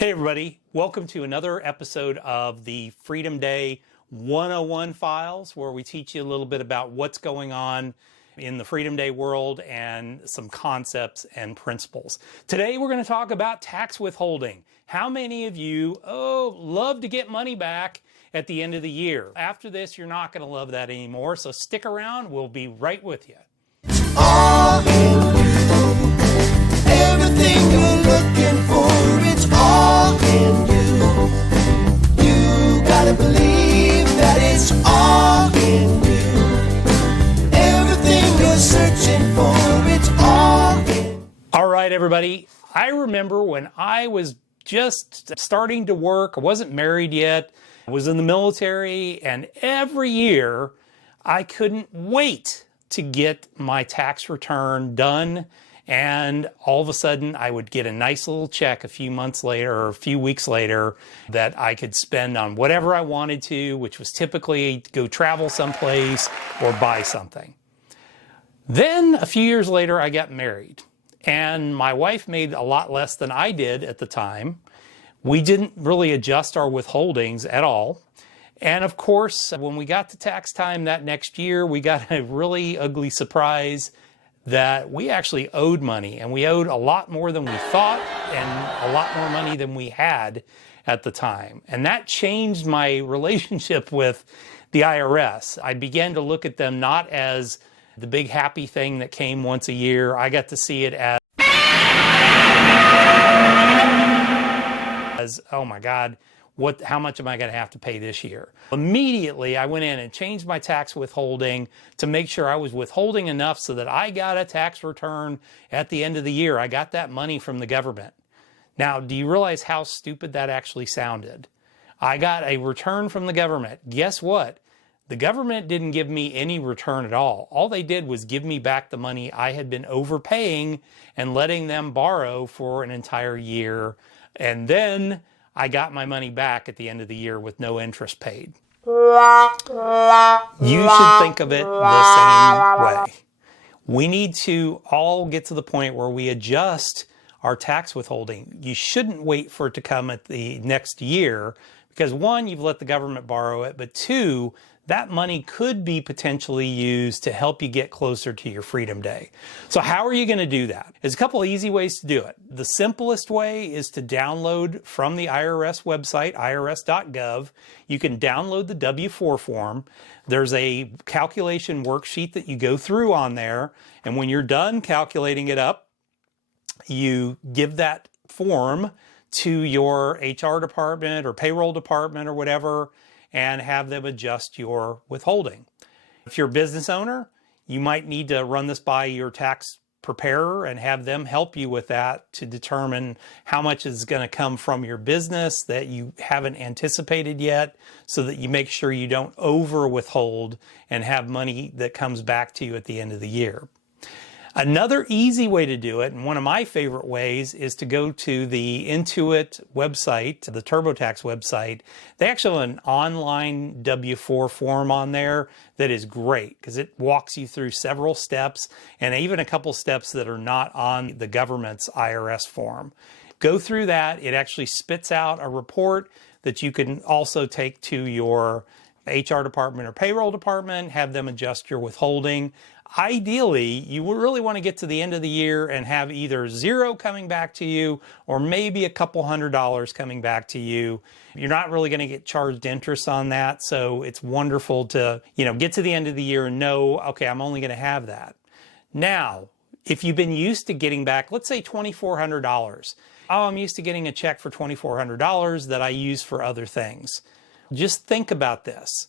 Hey everybody, welcome to another episode of the Freedom Day 101 files, where we teach you a little bit about what's going on in the Freedom Day world and some concepts and principles. Today we're going to talk about tax withholding. How many of you love to get money back at the end of the year? After this, you're not going to love that anymore, so stick around. We'll be right with you. All in you. Everything you're looking for, it's all in you. You gotta believe that it's all in you. Everything you're searching for, it's all in you. All right, everybody. I remember when I was just starting to work, I wasn't married yet, I was in the military, and every year I couldn't wait to get my tax return done. And all of a sudden, I would get a nice little check a few months later or a few weeks later that I could spend on whatever I wanted to, which was typically go travel someplace or buy something. Then a few years later, I got married, and my wife made a lot less than I did at the time. We didn't really adjust our withholdings at all. And of course, when we got to tax time that next year, we got a really ugly surprise that we actually owed money, and we owed a lot more than we thought and a lot more money than we had at the time. And that changed my relationship with the IRS. I began to look at them not as the big happy thing that came once a year. I got to see it as oh my God, how much am I going to have to pay this year? Immediately, I went in and changed my tax withholding to make sure I was withholding enough so that I got a tax return at the end of the year. I got that money from the government. Now, do you realize how stupid that actually sounded? I got a return from the government. Guess what? The government didn't give me any return at all. All they did was give me back the money I had been overpaying and letting them borrow for an entire year. And then I got my money back at the end of the year with no interest paid. You should think of it the same way. We need to all get to the point where we adjust our tax withholding. You shouldn't wait for it to come at the next year because, one, you've let the government borrow it, but two, that money could be potentially used to help you get closer to your Freedom Day. So how are you going to do that? There's a couple of easy ways to do it. The simplest way is to download from the IRS website, irs.gov. You can download the W-4 form. There's a calculation worksheet that you go through on there, and when you're done calculating it up, you give that form to your HR department or payroll department or whatever, and have them adjust your withholding. If you're a business owner, you might need to run this by your tax preparer and have them help you with that to determine how much is going to come from your business that you haven't anticipated yet, so that you make sure you don't over withhold and have money that comes back to you at the end of the year. Another easy way to do it, and one of my favorite ways, is to go to the Intuit website, the TurboTax website. They actually have an online W-4 form on there that is great because it walks you through several steps and even a couple steps that are not on the government's IRS form. Go through that. It actually spits out a report that you can also take to your HR department or payroll department, have them adjust your withholding. Ideally, you would really want to get to the end of the year and have either zero coming back to you or maybe a couple $100 coming back to you. You're not really going to get charged interest on that, so it's wonderful to, get to the end of the year and know, okay, I'm only going to have that. Now, if you've been used to getting back, let's say $2,400. Oh, I'm used to getting a check for $2,400 that I use for other things. Just think about this.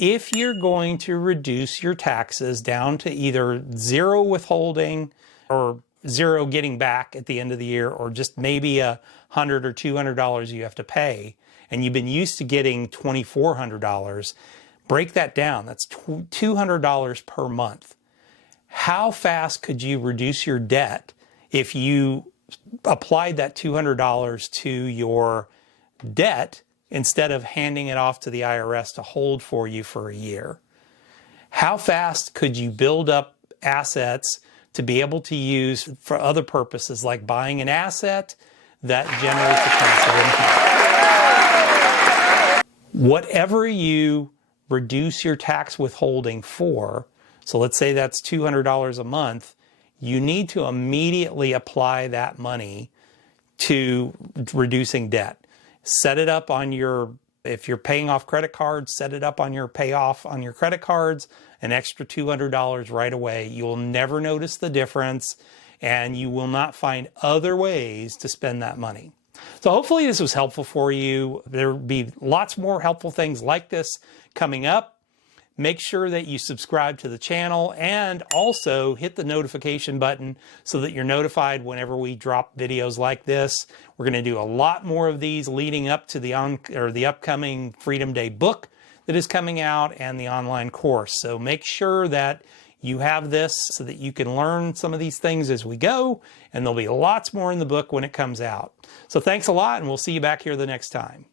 If you're going to reduce your taxes down to either zero withholding or zero getting back at the end of the year, or just maybe $100 or $200 you have to pay, and you've been used to getting $2,400, break that down. That's $200 per month. How fast could you reduce your debt if you applied that $200 to your debt instead of handing it off to the IRS to hold for you for a year? How fast could you build up assets to be able to use for other purposes, like buying an asset that generates a passive income. Whatever you reduce your tax withholding for, so let's say that's $200 a month, you need to immediately apply that money to reducing debt. Set it up on your, if you're paying off credit cards, set it up on your payoff on your credit cards, an extra $200 right away. You will never notice the difference, and you will not find other ways to spend that money. So hopefully this was helpful for you. There will be lots more helpful things like this coming up. Make sure that you subscribe to the channel and also hit the notification button so that you're notified whenever we drop videos like this. We're going to do a lot more of these leading up to the upcoming Freedom Day book that is coming out and the online course. So make sure that you have this so that you can learn some of these things as we go, and there'll be lots more in the book when it comes out. So thanks a lot, and we'll see you back here the next time.